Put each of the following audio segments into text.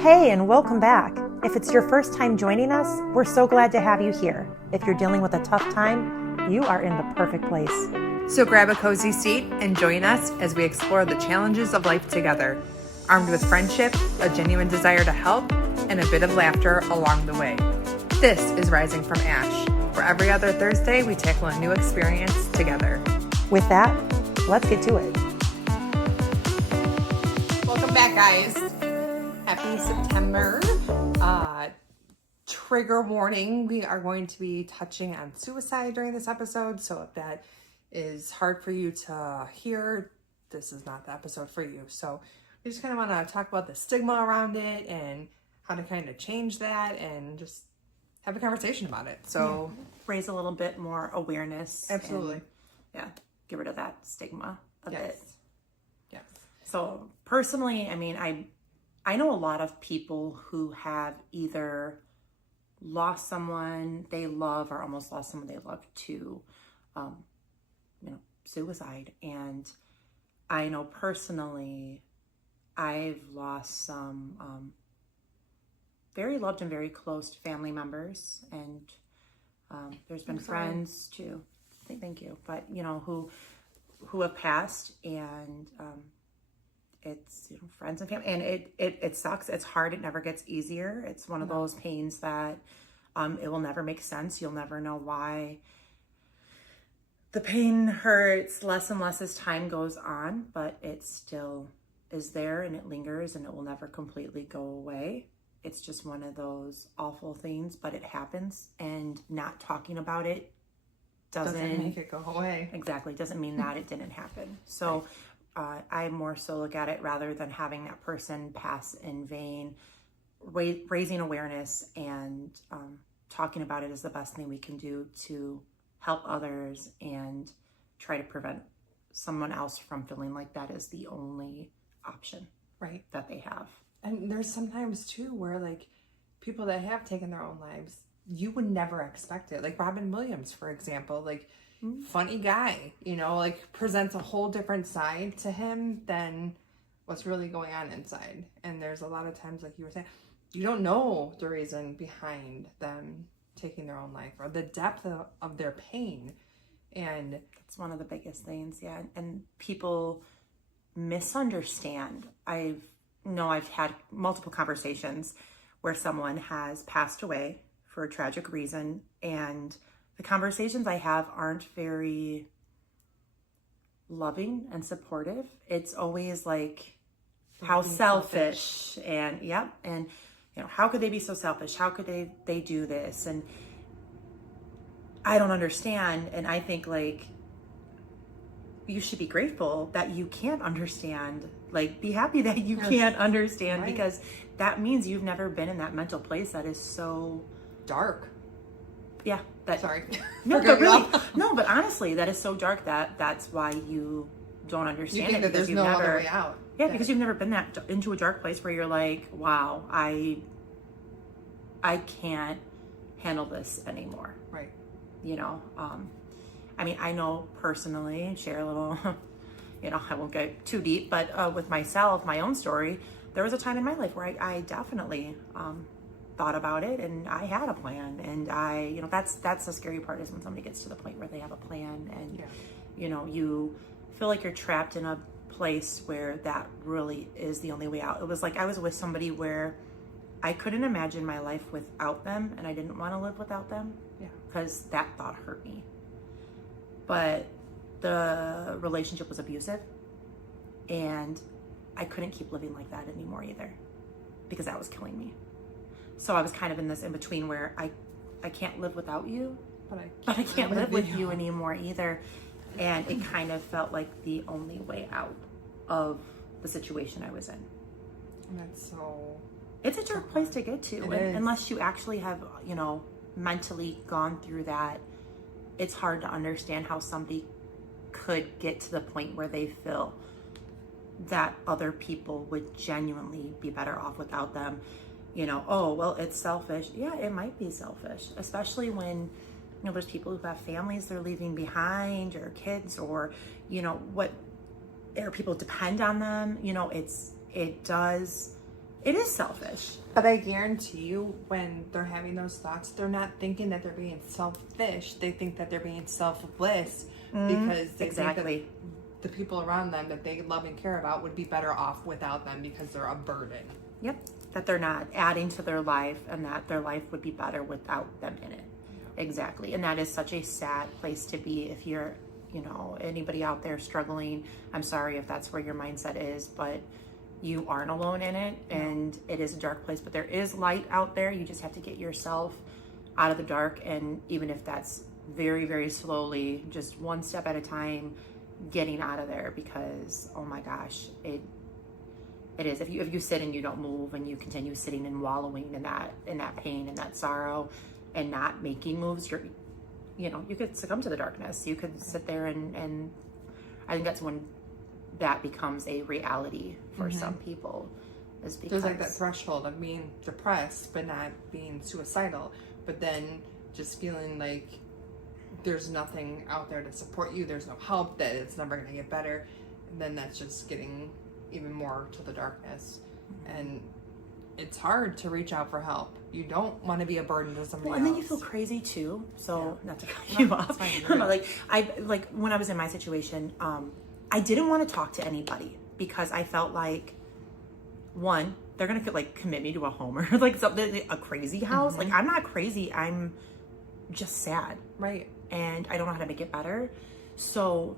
Hey, and welcome back. If it's your first time joining us, we're so glad to have you here. If you're dealing with a tough time, you are in the perfect place. So grab a cozy seat and join us as we explore the challenges of life together, armed with friendship, a genuine desire to help, and a bit of laughter along the way. This is Rising from Ash, where every other Thursday we tackle a new experience together. With that, let's get to it. Welcome back, guys. Happy September. Trigger warning, we are going to be touching on suicide during this episode, so if that is hard for you to hear, this is not the episode for you. So we just kind of want to talk about the stigma around it and how to kind of change that and just have a conversation about it. So raise a little bit more awareness. Absolutely. And, get rid of that stigma a bit. Yes. So personally, I mean, I know a lot of people who have either lost someone they love or almost lost someone they love to, suicide. And I know personally, I've lost some very loved and very close family members, and there's been friends too. Thank you, but who have passed, and it's friends and family, and it sucks. It's hard. It never gets easier. It's one of those pains that it will never make sense. You'll never know why the pain hurts less and less as time goes on, but it still is there and it lingers and it will never completely go away. It's just one of those awful things, but it happens, and not talking about it doesn't make it go away. Exactly. Doesn't mean that it didn't happen. So I more so look at it, rather than having that person pass in vain, raising awareness and talking about it is the best thing we can do to help others and try to prevent someone else from feeling like that is the only option that they have. And there's sometimes too where like people that have taken their own lives, you would never expect it. Like Robin Williams, for example, like funny guy, presents a whole different side to him than what's really going on inside. And there's a lot of times, like you were saying, you don't know the reason behind them taking their own life or the depth of their pain. And that's one of the biggest things. Yeah. And people misunderstand. I've had multiple conversations where someone has passed away for a tragic reason, and the conversations I have aren't very loving and supportive. It's always like, how selfish, and how could they be so selfish? How could they do this? And I don't understand. And I think like you should be grateful that you can't understand. Like, be happy that you can't understand, because that means you've never been in that mental place that is so dark. Yeah. Sorry. No, but really, no, but honestly, that is so dark that's why you don't understand you think it. That there's no other way out. Yeah, because you've never been into a dark place where you're like, wow, I can't handle this anymore. Right. I mean, I know personally, share a little, I won't get too deep, but with myself, my own story, there was a time in my life where I definitely thought about it, and I had a plan, and that's the scary part, is when somebody gets to the point where they have a plan, and you feel like you're trapped in a place where that really is the only way out. It was like I was with somebody where I couldn't imagine my life without them, and I didn't want to live without them because that thought hurt me. But the relationship was abusive, and I couldn't keep living like that anymore either, because that was killing me. So I was kind of in this in between where I can't live without you, but I can't live with you anymore either. And it kind of felt like the only way out of the situation I was in. It's a dark place to get to, unless you actually have, mentally gone through that. It's hard to understand how somebody could get to the point where they feel that other people would genuinely be better off without them. Oh, well, it's selfish. Yeah, it might be selfish, especially when, there's people who have families they're leaving behind, or kids, or, or people depend on them. It does It is selfish. But I guarantee you, when they're having those thoughts, they're not thinking that they're being selfish. They think that they're being selfless because they think that the people around them that they love and care about would be better off without them because they're a burden. Yep. That they're not adding to their life and that their life would be better without them in it. Exactly. And that is such a sad place to be if you're, you know, anybody out there struggling. I'm sorry if that's where your mindset is, but you aren't alone in it, and it is a dark place, but there is light out there. You just have to get yourself out of the dark, and even if that's very, very slowly, just one step at a time, getting out of there, because oh my gosh, it is. If you sit and you don't move and you continue sitting and wallowing in that pain and that sorrow and not making moves, you could succumb to the darkness. You could sit there and I think that's when that becomes a reality for some people, is because there's like that threshold of being depressed but not being suicidal, but then just feeling like there's nothing out there to support you, there's no help, that it's never going to get better, and then that's just getting even more to the darkness. And it's hard to reach out for help. You don't want to be a burden to somebody else. And then you feel crazy too. So not to cut you off, like when I was in my situation, I didn't want to talk to anybody because I felt like, one, they're gonna like commit me to a home or like something, a crazy house. Like, I'm not crazy. I'm just sad, right? And I don't know how to make it better. So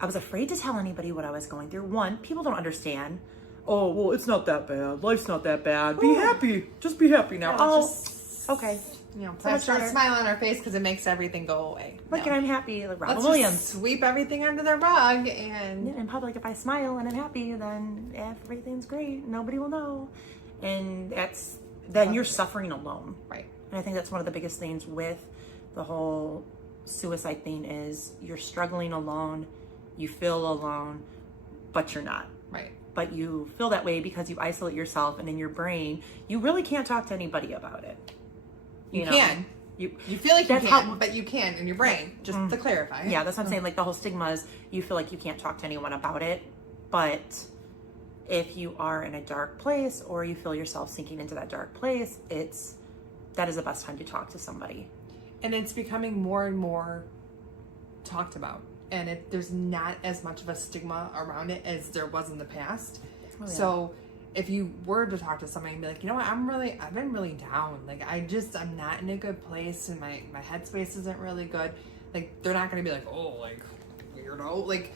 I was afraid to tell anybody what I was going through. One, people don't understand. Oh, well, it's not that bad. Life's not that bad. Be happy. Just be happy now. Oh, okay. You know, plaster a smile on our face because it makes everything go away. Like, and I'm happy. Like Robin Let's Williams. just sweep everything under their rug and... Yeah, in public, if I smile and I'm happy, then everything's great. Nobody will know. And then you're suffering alone. Right. And I think that's one of the biggest things with the whole suicide thing is you're struggling alone, you feel alone, but you're not. Right. But you feel that way because you isolate yourself, and in your brain, you really can't talk to anybody about it. You can. You feel like you can, but you can in your brain, just to clarify. Yeah, that's what I'm saying. Like, the whole stigma is you feel like you can't talk to anyone about it. But if you are in a dark place or you feel yourself sinking into that dark place, that is the best time to talk to somebody. And it's becoming more and more talked about. And there's not as much of a stigma around it as there was in the past. Oh, yeah. So if you were to talk to somebody and be like, you know what, I've been really down. Like, I'm not in a good place and my headspace isn't really good. Like, they're not going to be like, oh, like, weirdo. Like,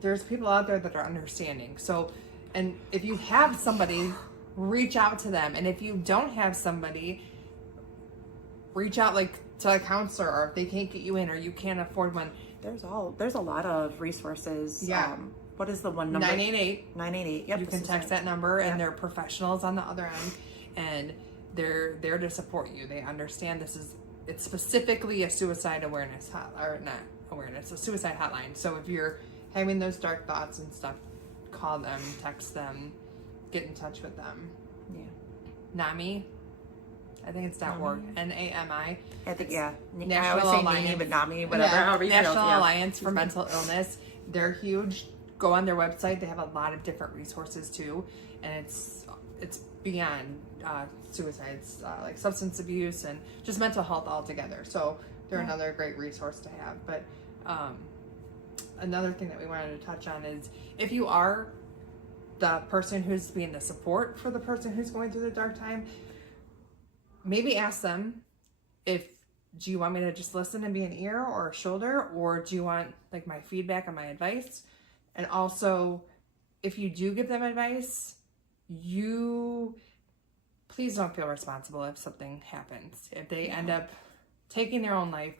there's people out there that are understanding. So, and if you have somebody, reach out to them. And if you don't have somebody, reach out, like, to a counselor, or if they can't get you in or you can't afford one. There's a lot of resources. Yeah. What is the one number? 988. 988. Yep. You can text that number, and they're professionals on the other end, and they're there to support you. They understand it's specifically a suicide awareness a suicide hotline. So if you're having those dark thoughts and stuff, call them, text them, get in touch with them. Yeah. NAMI. I think it's .org. NAMI. I think, yeah. National I Alliance. NAMI, but NAMI, whatever. Yeah. National Alliance for Mental Illness. They're huge. Go on their website. They have a lot of different resources too, and it's beyond suicides, like substance abuse and just mental health altogether. So they're another great resource to have. But another thing that we wanted to touch on is if you are the person who's being the support for the person who's going through the dark time, maybe ask them do you want me to just listen and be an ear or a shoulder, or do you want like my feedback and my advice? And also, if you do give them advice, you please don't feel responsible if something happens. If they end up taking their own life,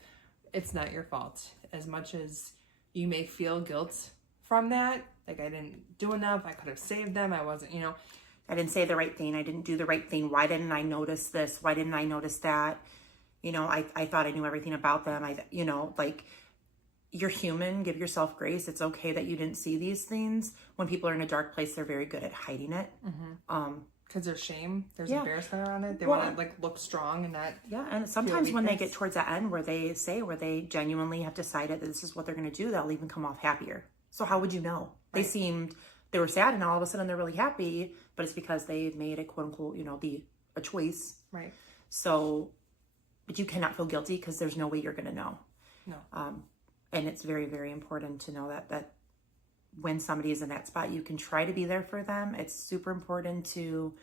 it's not your fault. As much as you may feel guilt from that, like, I didn't do enough, I could have saved them, I wasn't, I didn't say the right thing, I didn't do the right thing, why didn't I notice this, why didn't I notice that? I thought I knew everything about them. Like, you're human, give yourself grace. It's okay that you didn't see these things. When people are in a dark place, they're very good at hiding it. Because there's shame, there's embarrassment around it. They want to like look strong and not. Yeah, and sometimes when they get towards the end where they genuinely have decided that this is what they're going to do, they'll even come off happier. So how would you know? Right. They seemed they were sad and all of a sudden they're really happy, but it's because they've made a quote unquote, a choice. Right. So, but you cannot feel guilty because there's no way you're going to know. No. And it's very, very important to know that when somebody is in that spot, you can try to be there for them. It's super important to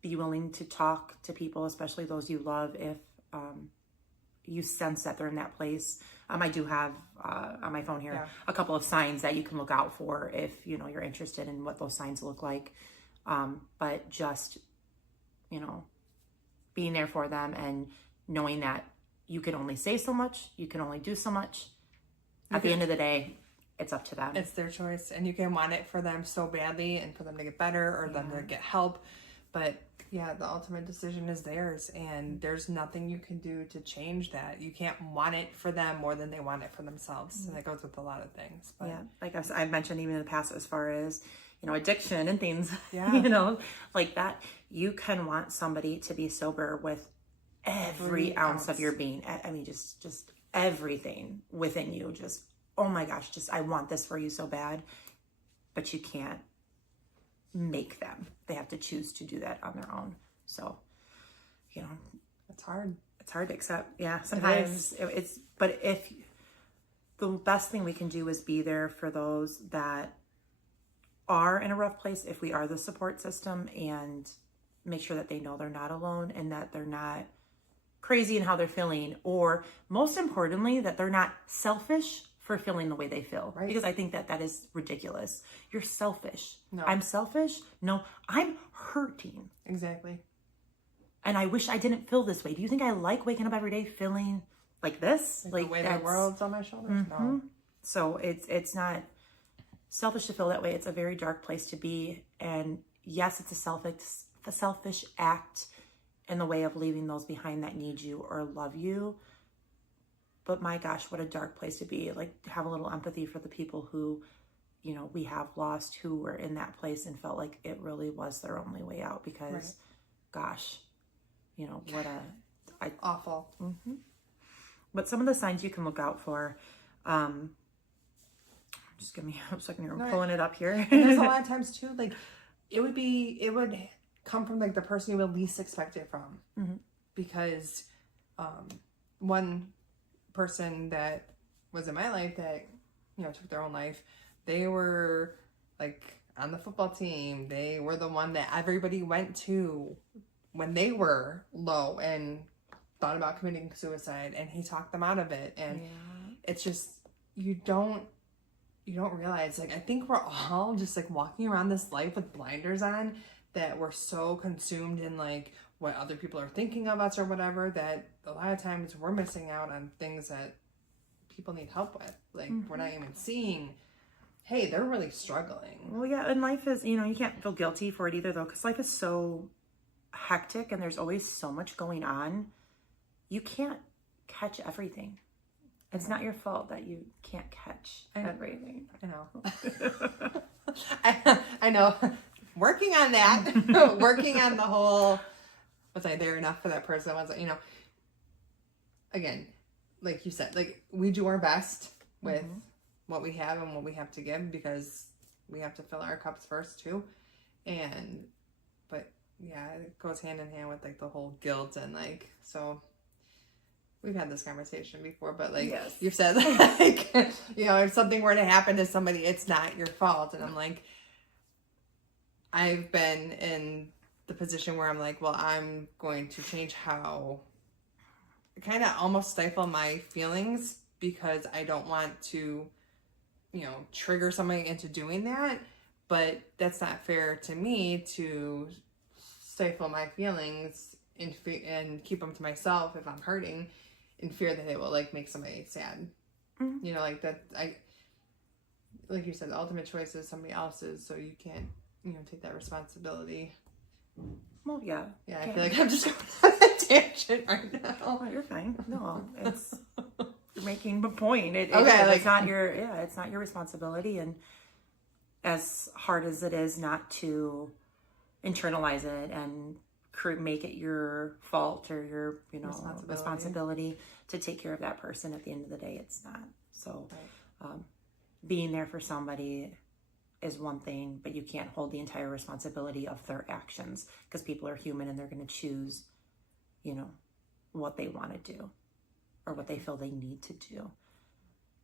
be willing to talk to people, especially those you love, if you sense that they're in that place. I do have on my phone here a couple of signs that you can look out for if you're interested in what those signs look like. But just being there for them and knowing that you can only say so much, you can only do so much. At the end of the day, it's up to them. It's their choice, and you can want it for them so badly and for them to get better or them to get help. But yeah, the ultimate decision is theirs, and there's nothing you can do to change that. You can't want it for them more than they want it for themselves. And that goes with a lot of things. But like I've mentioned even in the past, as far as, addiction and things, like that, you can want somebody to be sober with every ounce of your being. I mean, just everything within you, just, oh my gosh, I want this for you so bad, but you can't make them. They have to choose to do that on their own. So, it's hard. It's hard to accept. Yeah, sometimes but if the best thing we can do is be there for those that are in a rough place, if we are the support system, and make sure that they know they're not alone and that they're not crazy in how they're feeling, or most importantly, that they're not selfish for feeling the way they feel. Right. Because I think that is ridiculous. You're selfish. No. I'm selfish? No, I'm hurting. Exactly. And I wish I didn't feel this way. Do you think I like waking up every day feeling like this? Like the way the world's on my shoulders? Mm-hmm. No. So it's not selfish to feel that way. It's a very dark place to be. And yes, it's a selfish act in the way of leaving those behind that need you or love you. But my gosh, what a dark place to be. Like, have a little empathy for the people who, we have lost, who were in that place and felt like it really was their only way out, because gosh, what awful. Mm-hmm. But some of the signs you can look out for, just give me a second here. I'm pulling it up here. And there's a lot of times too, like it would come from like the person you would least expect it from. Mm-hmm. Because one person that was in my life that took their own life, they were like on the football team. They were the one that everybody went to when they were low and thought about committing suicide, and he talked them out of it. And it's just, you don't realize, like, I think we're all just like walking around this life with blinders on, that we're so consumed in like what other people are thinking of us or whatever, that a lot of times we're missing out on things that people need help with. Like, we're not even seeing, hey, they're really struggling. Well, yeah, and life is, you can't feel guilty for it either, though, because life is so hectic and there's always so much going on. You can't catch everything. It's not your fault that you can't catch everything. I know. I know. Working on that. Working on the whole, was I there enough for that person? Was I, again, like you said, like, we do our best with what we have and what we have to give, because we have to fill our cups first too. But yeah, it goes hand in hand with like the whole guilt, and like, so we've had this conversation before, but like, you've said, like, if something were to happen to somebody, it's not your fault. And I'm like, I've been in the position where I'm like, well, I'm going to change how, kind of almost stifle my feelings, because I don't want to, trigger somebody into doing that. But that's not fair to me to stifle my feelings and keep them to myself if I'm hurting, in fear that it will like make somebody sad. Mm-hmm. Like that. Like you said, the ultimate choice is somebody else's, so you can't, take that responsibility. Well, yeah. Yeah, I feel like I'm just going on a tangent right now. Oh, you're fine. No, you're making the point. It's not your responsibility, and as hard as it is not to internalize it and make it your fault or your responsibility to take care of that person, at the end of the day, it's not. So being there for somebody is one thing, but you can't hold the entire responsibility of their actions, because people are human and they're going to choose, you know, what they want to do or what they feel they need to do.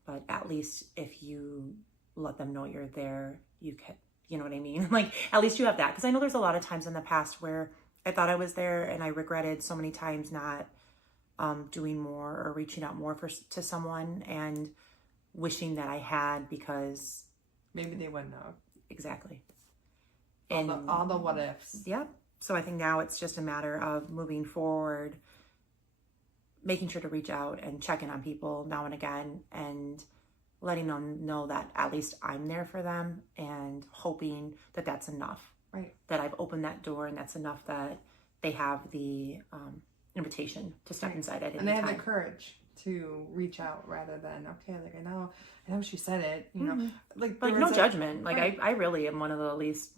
But at least if you let them know you're there, you can, you know what I mean? Like, at least you have that. Because I know there's a lot of times in the past where I thought I was there and I regretted so many times not doing more or reaching out more to someone, and wishing that I had, because maybe they wouldn't know. Exactly. And all the what ifs. Yeah. So I think now it's just a matter of moving forward, making sure to reach out and check in on people now and again, and letting them know that at least I'm there for them, and hoping that that's enough. Right. That I've opened that door, and that's enough that they have the invitation to step inside at any time. And they have the courage to reach out, rather than, okay, like, I know she said it, you know, like no judgment. Like, I really am one of the least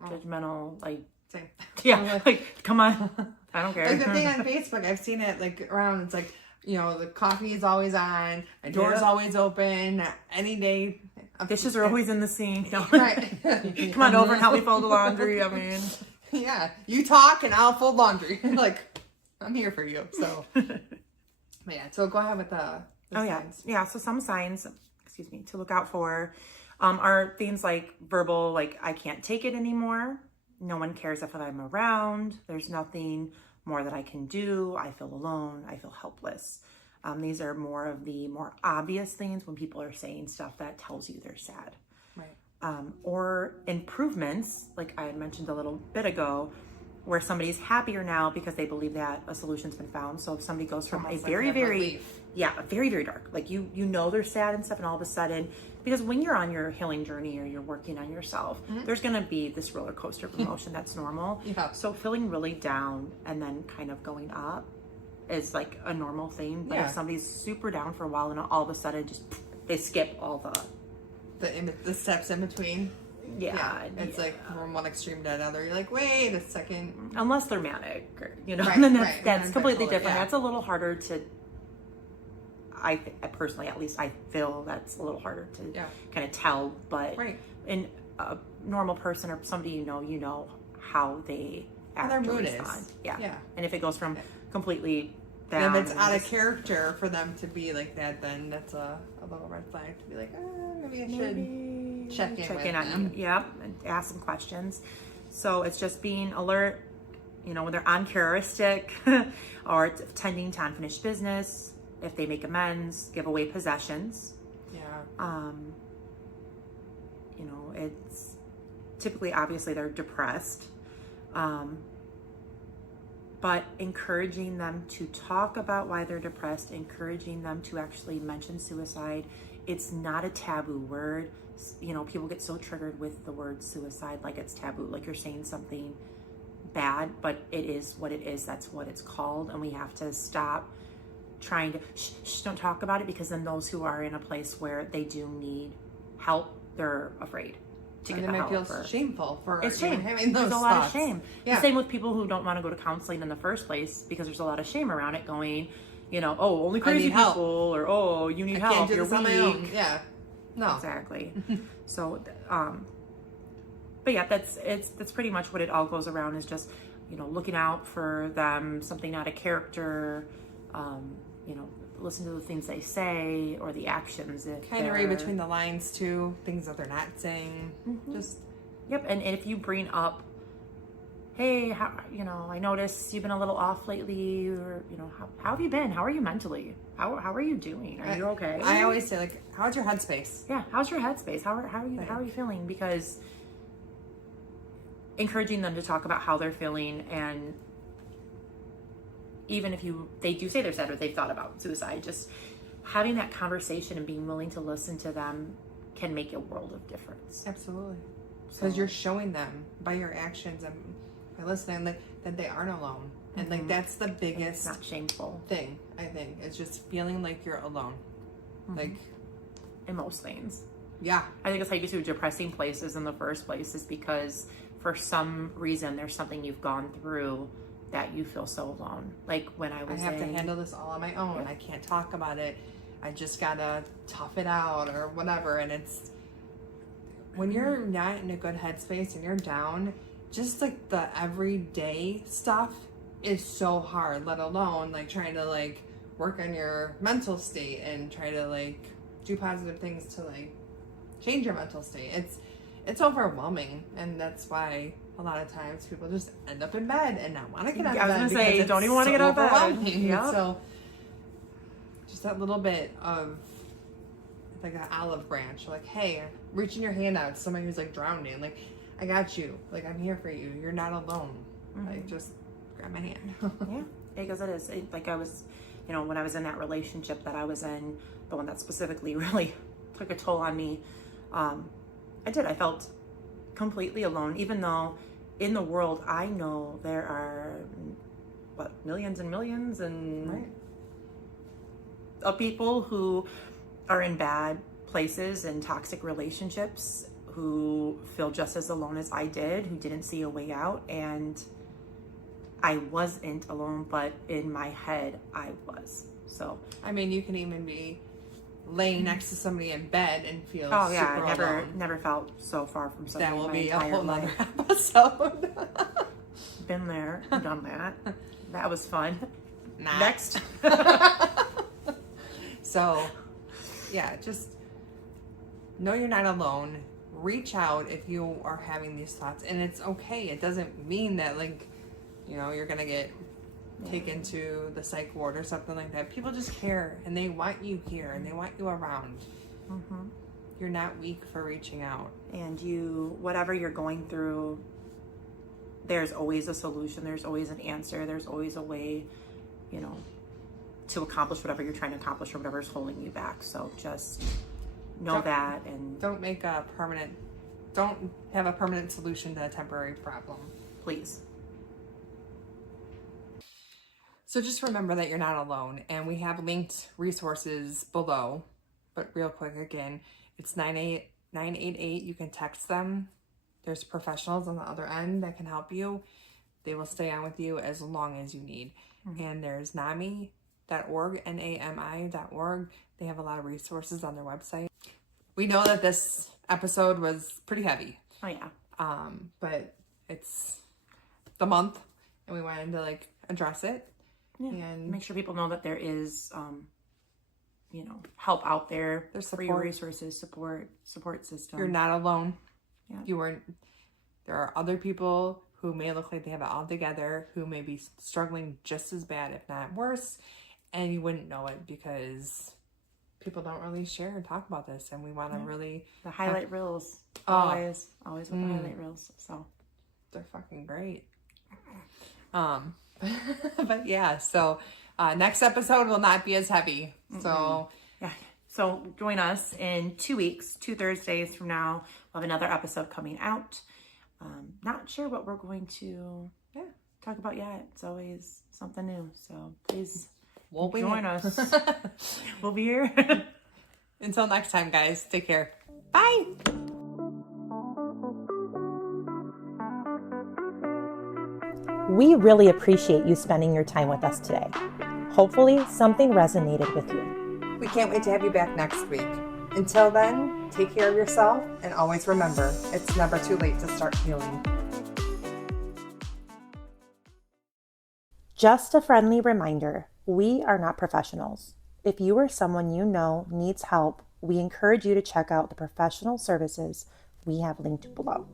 judgmental, like, same. Yeah, like, come on. I don't care. Like the thing on Facebook, I've seen it like around, it's like, you know, the coffee is always on, my door is always open, any day. Dishes are always in the sink. No. Right. Come on over and help me fold the laundry. I mean, yeah, you talk and I'll fold laundry. Like, I'm here for you. So, but yeah, so go ahead with the signs. Yeah. So some signs, to look out for are things like verbal, like, I can't take it anymore. No one cares if I'm around. There's nothing more that I can do. I feel alone. I feel helpless. These are more of the more obvious things when people are saying stuff that tells you they're sad. Right. Or improvements, like I had mentioned a little bit ago, where somebody's happier now because they believe that a solution's been found. So if somebody goes from almost a very, very dark, like you know they're sad and stuff, and all of a sudden, because when you're on your healing journey or you're working on yourself, there's going to be this roller coaster of emotion. That's normal. Yeah. So feeling really down and then kind of going up is like a normal thing. But if somebody's super down for a while and all of a sudden just they skip all the steps in between. It's like from one extreme to another. You're like, wait a second. Unless they're manic, or, you know, right, and then right. that's completely different. That's a little harder to. I personally, at least, I feel that's a little harder to kind of tell. But in a normal person or somebody you know how they act their or mood respond. is. Yeah. And if it goes from completely down, and if it's out of character for them to be like that, then that's a little red flag to be like, maybe I should check in on them. Yep, and ask some questions. So it's just being alert, you know, when they're uncharacteristic or tending to unfinished business. If they make amends, give away possessions. Yeah. You know, it's typically, obviously, they're depressed. But encouraging them to talk about why they're depressed, encouraging them to actually mention suicide. It's not a taboo word. You know, people get so triggered with the word suicide, like it's taboo, like you're saying something bad, but it is what it is. That's what it's called. And we have to stop trying to don't talk about it, because then those who are in a place where they do need help, they're afraid to get the help. They might feel shameful for it's shame. Having those There's a thoughts. lot of shame. The same with people who don't want to go to counseling in the first place, because there's a lot of shame around it, going, you know, oh, only crazy people help. Or oh, you need help, you're weak. On my own. Yeah. No. Exactly. So but yeah, that's pretty much what it all goes around, is just, you know, looking out for them, something out of character, you know, listen to the things they say or the actions. Kind of read between the lines too, things that they're not saying. Just and if you bring up, hey, how, you know, I noticed you've been a little off lately, or, you know, how have you been? How are you mentally? How are you doing? Are you okay? I always say, like, how's your headspace? Yeah, how's your headspace? How are you feeling? Because encouraging them to talk about how they're feeling, and even if they do say they're sad or they've thought about suicide, just having that conversation and being willing to listen to them can make a world of difference. Absolutely. Because you're showing them by your actions and by listening, like, that they aren't alone. And like, that's the biggest, not shameful thing, I think. It's just feeling like you're alone. Like, in most things. Yeah. I think it's how you get to depressing places in the first place, is because for some reason there's something you've gone through that you feel so alone. Like when I have to handle this all on my own. I can't talk about it. I just gotta tough it out or whatever. And it's when you're not in a good headspace and you're down, just like the everyday stuff is so hard, let alone like trying to like work on your mental state and try to like do positive things to like change your mental state. It's overwhelming, and that's why a lot of times people just end up in bed and not want to get out of bed. I was gonna say, don't even want to get out of bed. Yeah. So just that little bit of like an olive branch, like, hey, reaching your hand out to somebody who's like drowning, like, I got you, like, I'm here for you, you're not alone. Like, just grab my hand. Yeah, because it is like I was, you know, when I was in that relationship that I was in, the one that specifically really took a toll on me, I felt completely alone, even though in the world I know there are millions and millions of people who are in bad places and toxic relationships, who feel just as alone as I did, who didn't see a way out. And I wasn't alone, but in my head I was. So I mean, you can even be laying next to somebody in bed and feel oh yeah, super I alone. never felt so far from somebody. That will in my be a entire whole nother life. episode. Been there, done that. That was fun. Nah. Next. So yeah, just know you're not alone. Reach out if you are having these thoughts, and it's okay. It doesn't mean that, like, you know, you're gonna get taken to the psych ward or something like that. People just care, and they want you here, and they want you around. You're not weak for reaching out. And whatever you're going through, there's always a solution. There's always an answer. There's always a way, you know, to accomplish whatever you're trying to accomplish or whatever's holding you back. So just know that, and don't have a permanent solution to a temporary problem. Please. So just remember that you're not alone, and we have linked resources below. But real quick, again, it's 988. You can text them. There's professionals on the other end that can help you. They will stay on with you as long as you need. And there's NAMI.org, NAMI.org. They have a lot of resources on their website. We know that this episode was pretty heavy. Oh yeah. But it's the month, and we wanted to like address it. Yeah. And make sure people know that there is, you know, help out there. There's free support. resources, support system. You're not alone. Yeah. There are other people who may look like they have it all together, who may be struggling just as bad, if not worse, and you wouldn't know it because people don't really share and talk about this, and we want to really the highlight reels. Always with the highlight reels. So they're fucking great. But yeah, so next episode will not be as heavy. So yeah. So join us in 2 weeks, 2 Thursdays from now. We'll have another episode coming out. Not sure what we're going to talk about yet. It's always something new. So please join us. We'll be here. Until next time, guys. Take care. Bye. We really appreciate you spending your time with us today. Hopefully, something resonated with you. We can't wait to have you back next week. Until then, take care of yourself, and always remember, it's never too late to start healing. Just a friendly reminder, we are not professionals. If you or someone you know needs help, we encourage you to check out the professional services we have linked below.